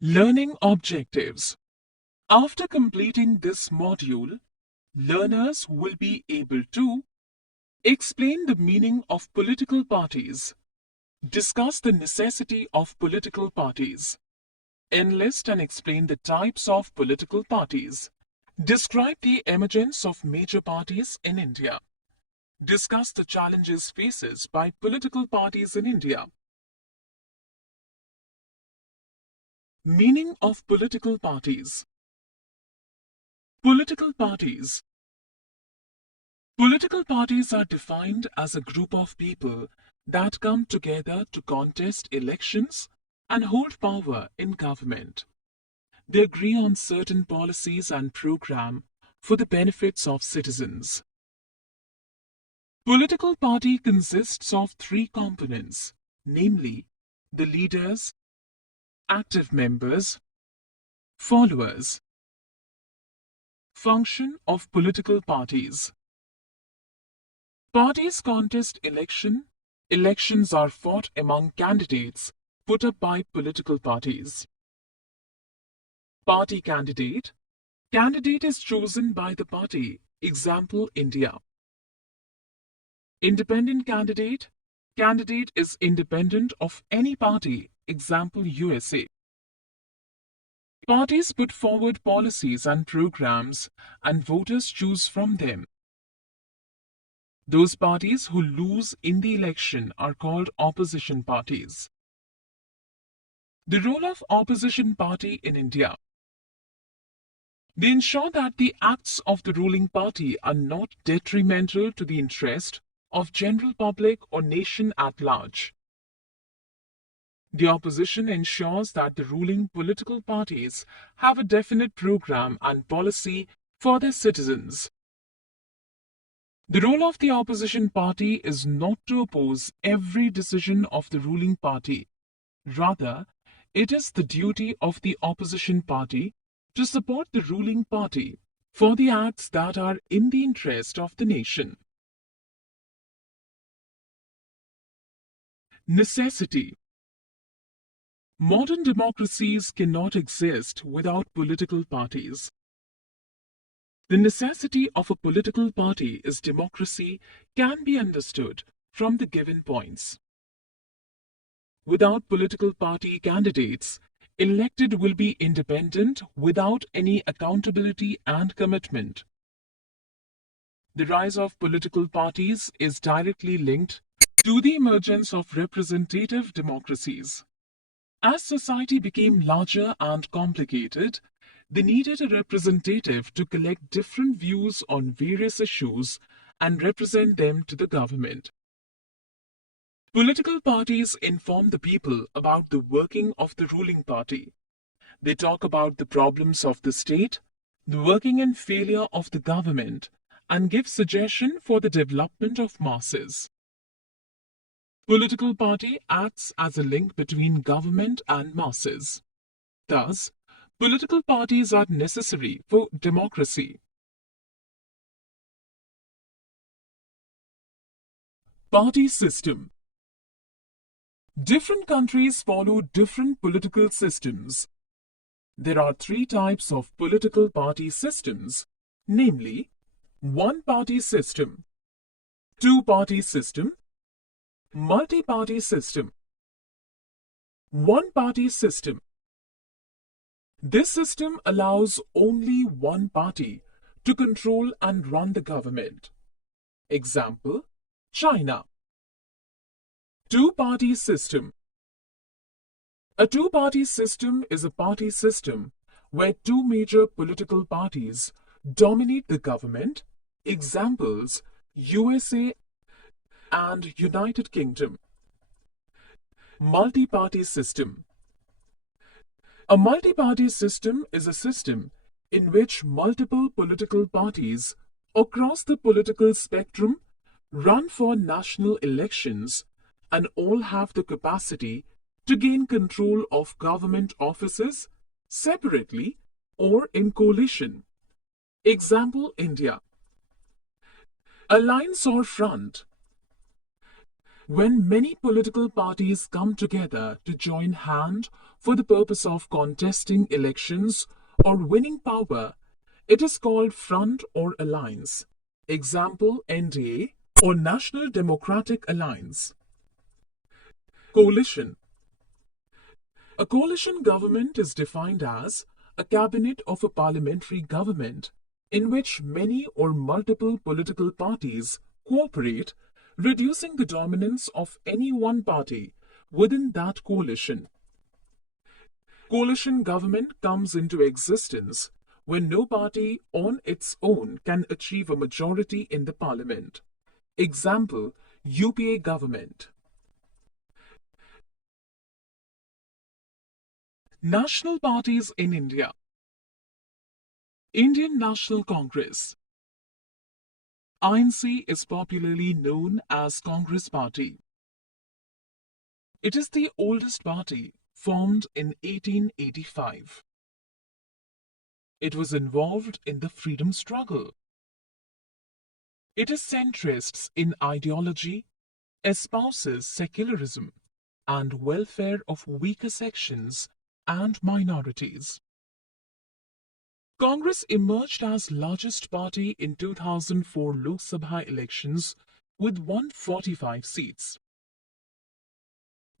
Learning objectives. After completing this module, learners will be able to explain the meaning of political parties, discuss the necessity of political parties, enlist and explain the types of political parties, describe the emergence of major parties in India, discuss the challenges faced by political parties in India. Meaning of political parties. Political parties. Political parties are defined as a group of people that come together to contest elections and hold power in government. They agree on certain policies and program for the benefits of citizens. Political party consists of three components, namely the leaders, active members, followers. Function of political parties. Parties contest election. Elections are fought among candidates put up by political parties. Party candidate. Candidate is chosen by the party. Example, India. Independent candidate. Candidate is independent of any party. Example, USA. Parties put forward policies and programs, and voters choose from them. Those parties who lose in the election are called opposition parties. The role of opposition party in India. They ensure that the acts of the ruling party are not detrimental to the interest of general public or nation at large. The opposition ensures that the ruling political parties have a definite program and policy for their citizens. The role of the opposition party is not to oppose every decision of the ruling party. Rather, it is the duty of the opposition party to support the ruling party for the acts that are in the interest of the nation. Necessity. Modern democracies cannot exist without political parties. The necessity of a political party is democracy can be understood from the given points. Without political party candidates, elected will be independent without any accountability and commitment. The rise of political parties is directly linked to the emergence of representative democracies. As society became larger and complicated, they needed a representative to collect different views on various issues and represent them to the government. Political parties inform the people about the working of the ruling party. They talk about the problems of the state, the working and failure of the government, and give suggestion for the development of masses. Political party acts as a link between government and masses. Thus, political parties are necessary for democracy. Party system. Different countries follow different political systems. There are three types of political party systems, namely, one-party system, two-party system, multi-party system. One-party system. This system allows only one party to control and run the government. Example, China. Two-party system. A two-party system is a party system where two major political parties dominate the government. Examples, USA and United Kingdom. Multi-party system. A multi-party system is a system in which multiple political parties across the political spectrum run for national elections and all have the capacity to gain control of government offices separately or in coalition. Example, India. Alliance or front. When many political parties come together to join hand for the purpose of contesting elections or winning power, it is called front or alliance. Example NDA or National Democratic Alliance. Coalition. A coalition government is defined as a cabinet of a parliamentary government in which many or multiple political parties cooperate, reducing the dominance of any one party within that coalition. Coalition government comes into existence when no party on its own can achieve a majority in the parliament. Example, UPA government. National parties in India. Indian National Congress. INC is popularly known as Congress Party. It is the oldest party, formed in 1885. It was involved in the freedom struggle. It is centrist in ideology, espouses secularism and welfare of weaker sections and minorities. Congress emerged as largest party in 2004 Lok Sabha elections with 145 seats.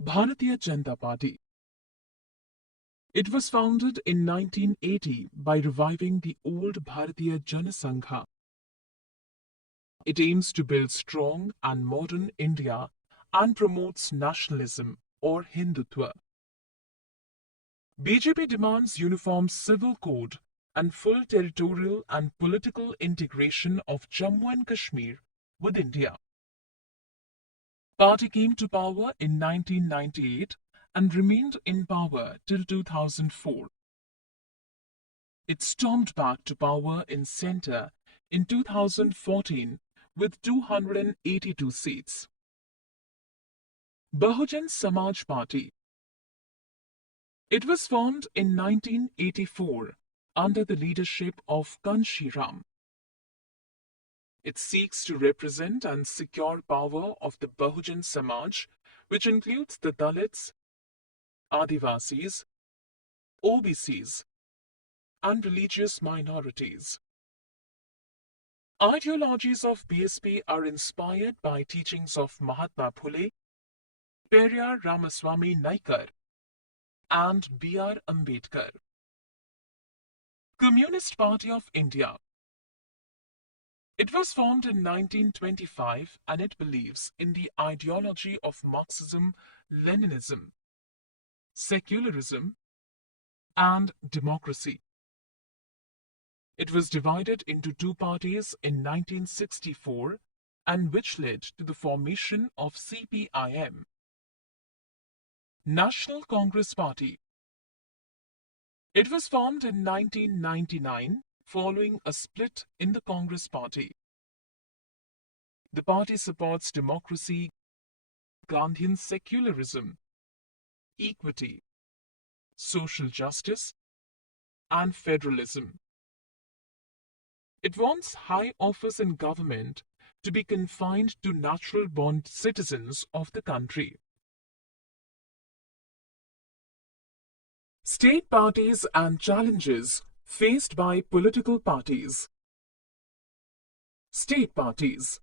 Bharatiya Janata Party. It was founded in 1980 by reviving the old Bharatiya Jana Sangha. It aims to build strong and modern India and promotes nationalism or Hindutva. BJP demands uniform civil code and full territorial and political integration of Jammu and Kashmir with India. Party came to power in 1998 and remained in power till 2004. It stormed back to power in centre in 2014 with 282 seats. Bahujan Samaj Party. It was formed in 1984 under the leadership of Kanshiram. It seeks to represent and secure power of the Bahujan Samaj, which includes the Dalits, Adivasis, OBCs, and religious minorities. Ideologies of BSP are inspired by teachings of Mahatma Phule, Periyar Ramaswamy Naikar, and B.R. Ambedkar. Communist Party of India. It was formed in 1925 and it believes in the ideology of Marxism-Leninism, secularism, and democracy. It was divided into two parties in 1964 and which led to the formation of CPIM. National Congress Party. It was formed in 1999 following a split in the Congress Party. The party supports democracy, Gandhian secularism, equity, social justice, and federalism. It wants high office in government to be confined to natural-born citizens of the country. State parties and challenges faced by political parties. State parties.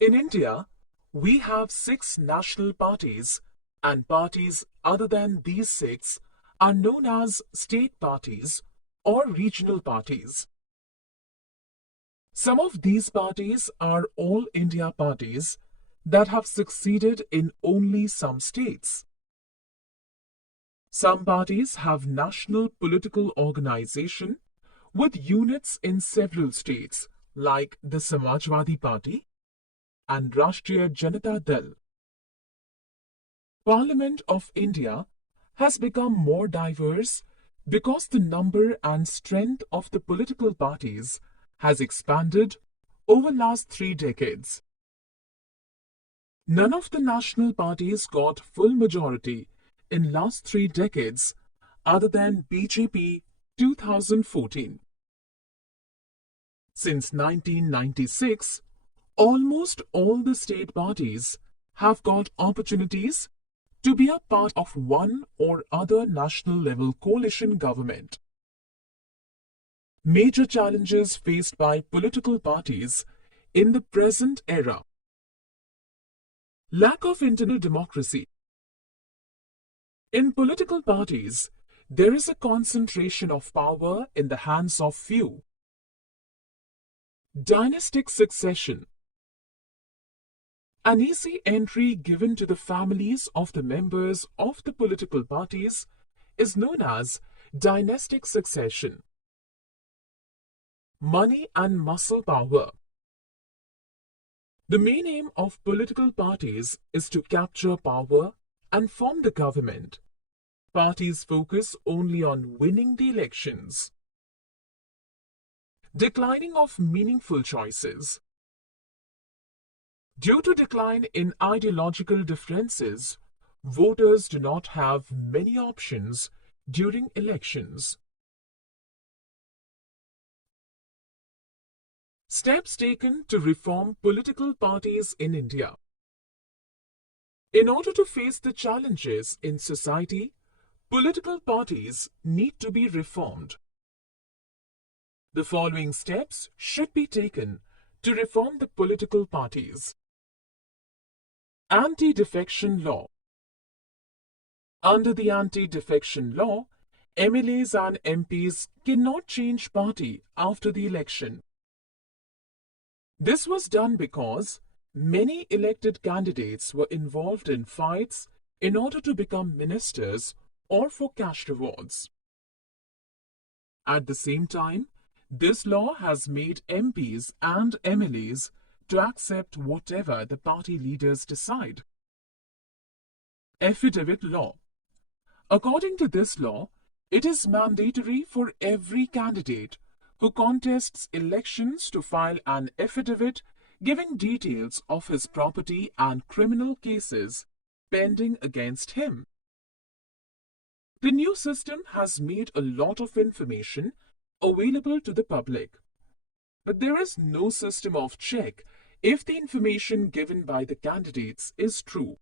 In India, we have 6 national parties, and parties other than these 6 are known as state parties or regional parties. Some of these parties are all India parties that have succeeded in only some states. Some parties have national political organization with units in several states like the Samajwadi Party and Rashtriya Janata Dal. Parliament of India has become more diverse because the number and strength of the political parties has expanded over last 3 decades. None of the national parties got full majority in last 3 decades other than BJP 2014. Since 1996, Almost all the state parties have got opportunities to be a part of one or other national level coalition government. Major challenges faced by political parties in the present era: lack of internal democracy. In political parties, there is a concentration of power in the hands of few. Dynastic succession. An easy entry given to the families of the members of the political parties is known as dynastic succession. Money and muscle power. The main aim of political parties is to capture power and form the government. Parties focus only on winning the elections. Declining of meaningful choices. Due to decline in ideological differences, voters do not have many options during elections. Steps taken to reform political parties in India. In order to face the challenges in society, political parties need to be reformed. The following steps should be taken to reform the political parties. Anti-defection law. Under the anti-defection law, MLAs and MPs cannot change party after the election. This was done because many elected candidates were involved in fights in order to become ministers or for cash rewards. At the same time, this law has made MPs and MLAs to accept whatever the party leaders decide. Affidavit law. According to this law, it is mandatory for every candidate who contests elections to file an affidavit giving details of his property and criminal cases pending against him. The new system has made a lot of information available to the public, but there is no system of check if the information given by the candidates is true.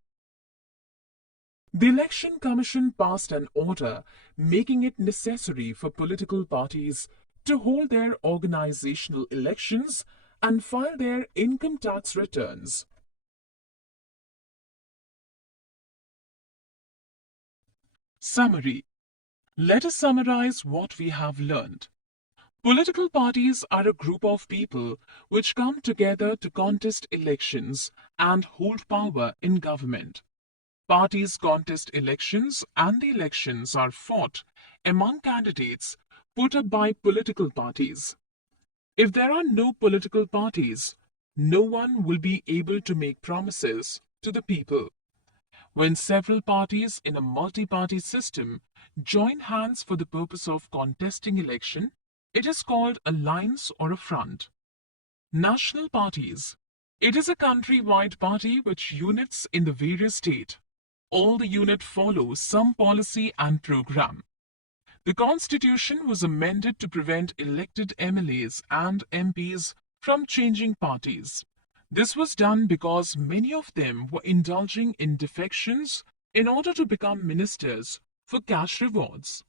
The Election Commission passed an order making it necessary for political parties to hold their organizational elections and file their income tax returns. Summary. Let us summarize what we have learned. Political parties are a group of people which come together to contest elections and hold power in government. Parties contest elections and the elections are fought among candidates put up by political parties. If there are no political parties, no one will be able to make promises to the people. When several parties in a multi-party system join hands for the purpose of contesting election, it is called a alliance or a front. National parties. It is a country-wide party which unites in the various states. All the unit follow some policy and program. The constitution was amended to prevent elected MLAs and MPs from changing parties. This was done because many of them were indulging in defections in order to become ministers for cash rewards.